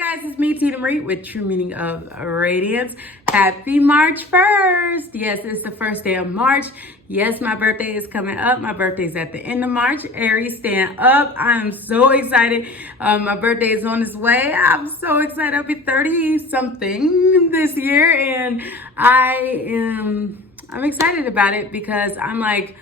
Guys, it's me, Tina Marie, with True Meaning of Radiance. Happy March 1st. Yes, it's the first day of March. Yes, my birthday is coming up. My birthday's at the end of March. Aries, stand up. I'm so excited. My birthday is on its way. I'm so excited. I'll be 30-something this year, and I'm excited about it because I'm like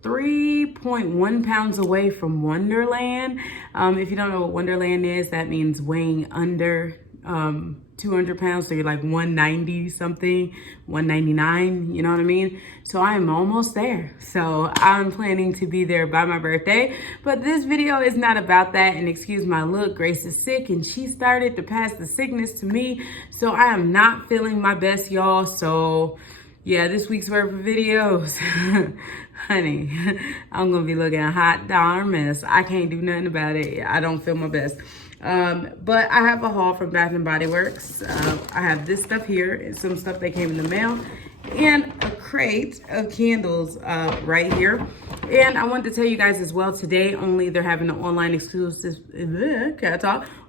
3.1 pounds away from Wonderland. If you don't know what Wonderland is, that means weighing under 200 pounds. So you're like 190 something, 199, you know what I mean? So I am almost there. So I'm planning to be there by my birthday. But this video is not about that. And excuse my look, Grace is sick and she started to pass the sickness to me. So I am not feeling my best, y'all. So yeah, this week's worth of videos, honey, I'm gonna be looking a hot darn mess. I can't do nothing about it. I don't feel my best. But I have a haul from Bath and Body Works. I have this stuff here, and some stuff that came in the mail, and a crate of candles right here. And I wanted to tell you guys as well, today only they're having an online exclusive,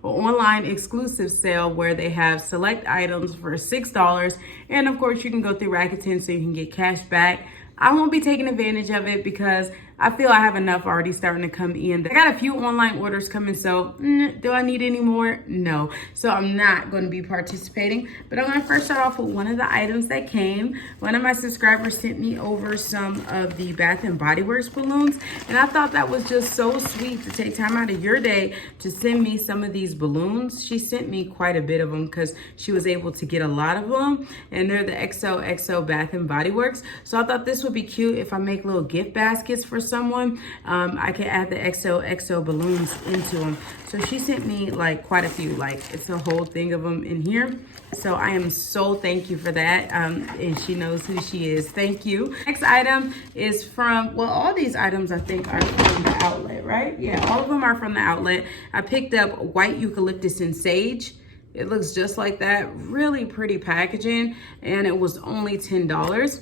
online exclusive sale where they have select items for $6. And of course you can go through Rakuten so you can get cash back. I won't be taking advantage of it because I feel I have enough already starting to come in. I got a few online orders coming, so do I need any more? No. So I'm not going to be participating, but I'm going to first start off with one of the items that came. One of my subscribers sent me over some of the Bath and Body Works balloons, and I thought that was just so sweet to take time out of your day to send me some of these balloons. She sent me quite a bit of them because she was able to get a lot of them, and they're the XOXO Bath and Body Works. So I thought this would be cute if I make little gift baskets for someone. I can add the XOXO balloons into them. So she sent me like quite a few, like it's a whole thing of them in here. So I am so thank you for that. And she knows who she is. Thank you. Next item is from, well, all these items I think are from the outlet, right? Yeah, all of them are from the outlet. I picked up white eucalyptus and sage. It looks just like that. Really pretty packaging, and it was only $10.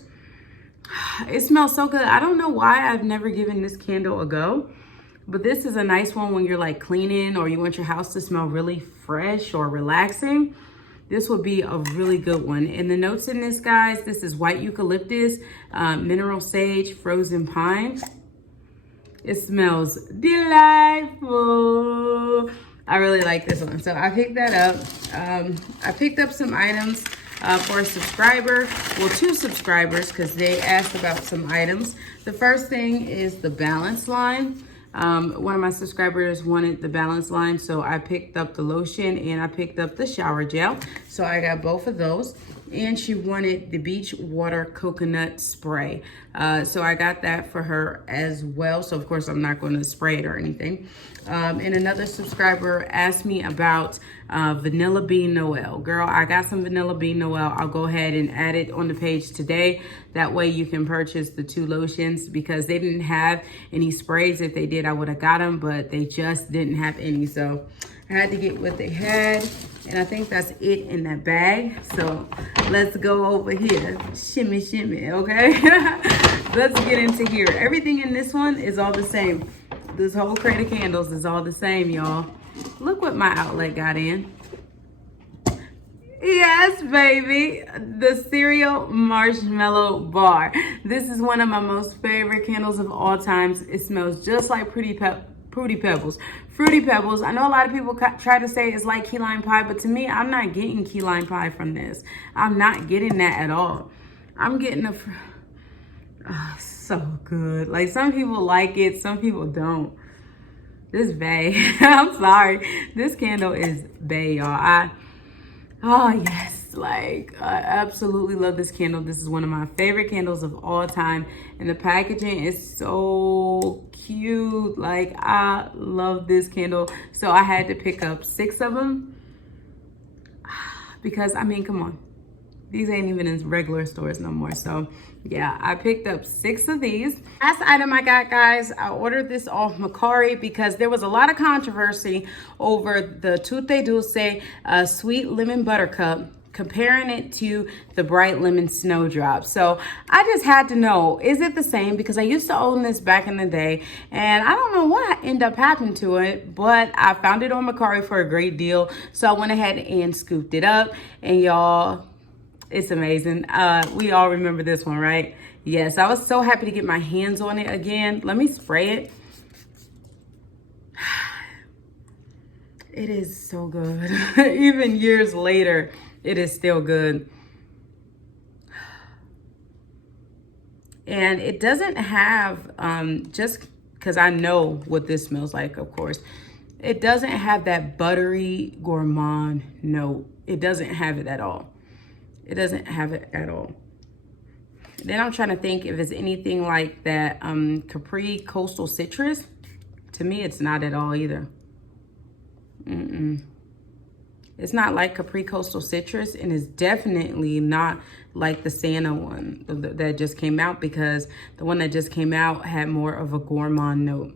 It smells so good. I don't know why I've never given this candle a go, but this is a nice one when you're like cleaning or you want your house to smell really fresh or relaxing. This would be a really good one. And the notes in this, guys, this is white eucalyptus, mineral sage, frozen pine. It smells delightful. I really like this one. So I picked that up. I picked up some items for a subscriber, well, two subscribers, because they asked about some items. The first thing is the balance line. One of my subscribers wanted the balance line, so I picked up the lotion and I picked up the shower gel. So I got both of those. And she wanted the beach water coconut spray. So I got that for her as well. So of course I'm not going to spray it or anything. And another subscriber asked me about Vanilla Bean Noel. Girl, I got some Vanilla Bean Noel. I'll go ahead and add it on the page today. That way you can purchase the two lotions because they didn't have any sprays. If they did, I would have got them, but they just didn't have any. So I had to get what they had. And I think that's it in that bag. So let's go over here. Shimmy, shimmy, okay? Let's get into here. Everything in this one is all the same. This whole crate of candles is all the same, y'all. Look what my outlet got in. Yes, baby. The cereal marshmallow bar. This is one of my most favorite candles of all times. It smells just like Fruity Pebbles. Fruity Pebbles. I know a lot of people try to say it's like key lime pie, but to me, I'm not getting key lime pie from this. I'm not getting that at all. I'm getting so good. Like, some people like it, some people don't. This bae. I'm sorry. This candle is bae, y'all. Oh yes, like I absolutely love this candle. This is one of my favorite candles of all time, and the packaging is so cute. Like, I love this candle. So I had to pick up 6 of them because, I mean, come on, these ain't even in regular stores no more. So yeah, I picked up 6 of these. Last item I got, guys, I ordered this off Mecari because there was a lot of controversy over the Tutti Dolce sweet lemon buttercup comparing it to the Bright Lemon Snowdrop. So I just had to know, is it the same? Because I used to own this back in the day, and I don't know what ended up happening to it, but I found it on Mecari for a great deal. So I went ahead and scooped it up, and y'all, it's amazing. We all remember this one, right? Yes, I was so happy to get my hands on it again. Let me spray it. It is so good. Even years later, it is still good. And it doesn't have, just because I know what this smells like, of course, it doesn't have that buttery gourmand note. It doesn't have it at all. It doesn't have it at all. Then I'm trying to think if it's anything like that Capri Coastal Citrus. To me, it's not at all either. It's not like Capri Coastal Citrus, and it's definitely not like the Santa one that just came out, because the one that just came out had more of a gourmand note.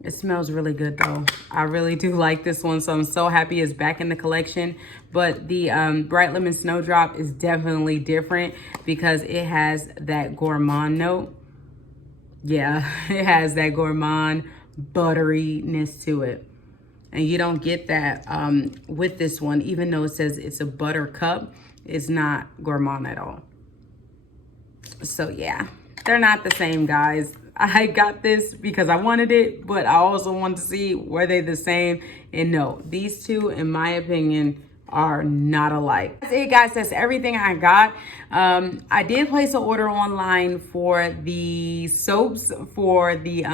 It smells really good though. I really do like this one, so I'm so happy it's back in the collection. But the Bright Lemon Snowdrop is definitely different because it has that gourmand note. Yeah, it has that gourmand butteriness to it. And you don't get that with this one, even though it says it's a butter cup, it's not gourmand at all. So yeah, they're not the same, guys. I got this because I wanted it, but I also wanted to see, were they the same? And no, these two, in my opinion, are not alike. That's it, guys. That's everything I got. I did place an order online for the soaps for the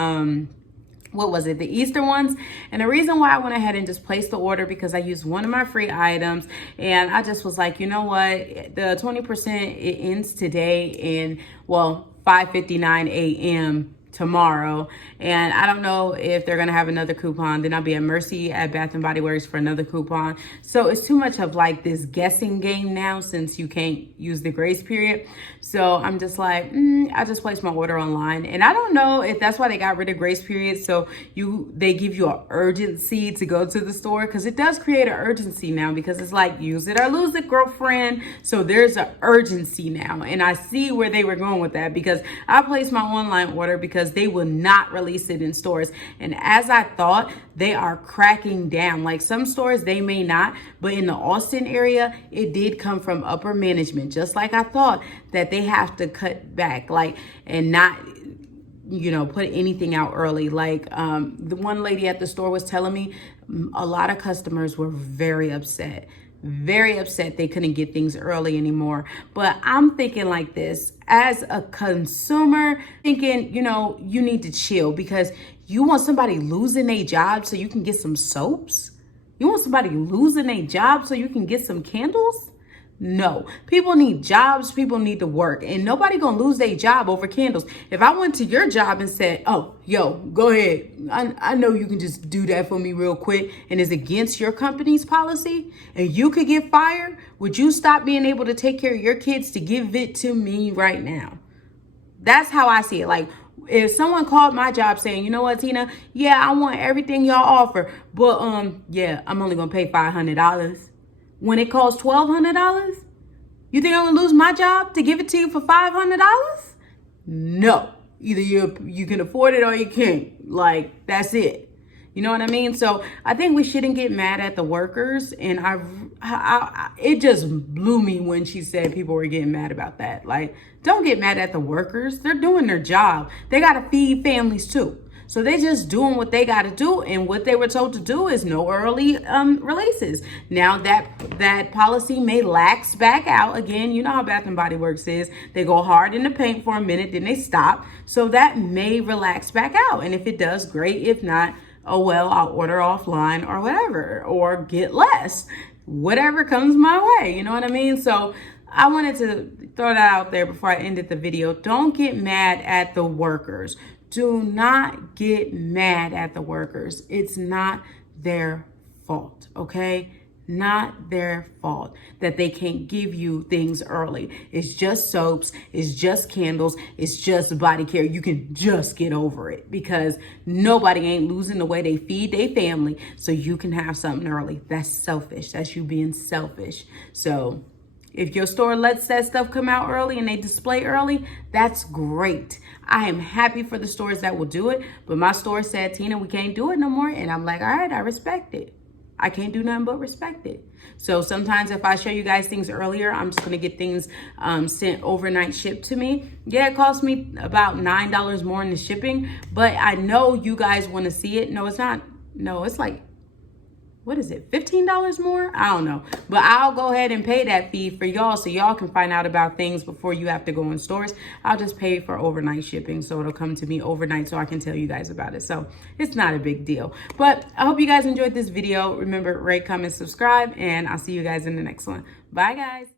what was it, the Easter ones. And the reason why I went ahead and just placed the order, because I used one of my free items, and I just was like, you know what, the 20%, it ends today in, well, 5:59 a.m. tomorrow, and I don't know if they're gonna have another coupon. Then I'll be at mercy at Bath and Body Works for another coupon. So it's too much of like this guessing game now, since you can't use the grace period. So I'm just like, I just placed my order online, and I don't know if that's why they got rid of grace period. So they give you an urgency to go to the store, because it does create an urgency now, because it's like use it or lose it, girlfriend. So there's an urgency now, and I see where they were going with that, because I placed my online order because they will not release it in stores. And as I thought, they are cracking down. Like some stores, they may not, but in the Austin area, it did come from upper management, just like I thought, that they have to cut back, like, and not, you know, put anything out early. Like the one lady at the store was telling me a lot of customers were very upset they couldn't get things early anymore. But I'm thinking like this, as a consumer, thinking, you know, you need to chill, because you want somebody losing their job so you can get some soaps? You want somebody losing their job so you can get some candles? No, people need jobs, people need to work, and nobody gonna lose their job over candles. If I went to your job and said, oh, yo, go ahead, I know you can just do that for me real quick, and it's against your company's policy, and you could get fired, would you stop being able to take care of your kids to give it to me right now? That's how I see it. Like, if someone called my job saying, you know what, Tina, yeah, I want everything y'all offer, but yeah, I'm only gonna pay $500. When it costs $1,200, you think I'm gonna lose my job to give it to you for $500? No, either you can afford it or you can't. Like, that's it. You know what I mean? So I think we shouldn't get mad at the workers. And it just blew me when she said people were getting mad about that. Like, don't get mad at the workers. They're doing their job. They got to feed families too. So they're just doing what they got to do, and what they were told to do is no early releases. Now that policy may lax back out again. You know how Bath and Body Works is. They go hard in the paint for a minute, then they stop. So that may relax back out, and if it does, great. If not, oh well, I'll order offline or whatever, or get less. Whatever comes my way. You know what I mean? So I wanted to throw that out there before I ended the video. Don't get mad at the workers. Do not get mad at the workers. It's not their fault, okay? not their fault that they can't give you things early. It's just soaps, it's just candles, it's just body care. You can just get over it because nobody ain't losing the way they feed their family so you can have something early. That's selfish. That's you being selfish. So if your store lets that stuff come out early and they display early, that's great. I am happy for the stores that will do it, but my store said, Tina, we can't do it no more. And I'm like, all right, I respect it. I can't do nothing but respect it. So sometimes if I show you guys things earlier, I'm just gonna get things sent overnight shipped to me. Yeah, it cost me about $9 more in the shipping, but I know you guys wanna see it. No, it's not. No, it's like, what is it, $15 more? I don't know. But I'll go ahead and pay that fee for y'all so y'all can find out about things before you have to go in stores. I'll just pay for overnight shipping so it'll come to me overnight so I can tell you guys about it. So it's not a big deal. But I hope you guys enjoyed this video. Remember, rate, comment, subscribe, and I'll see you guys in the next one. Bye, guys.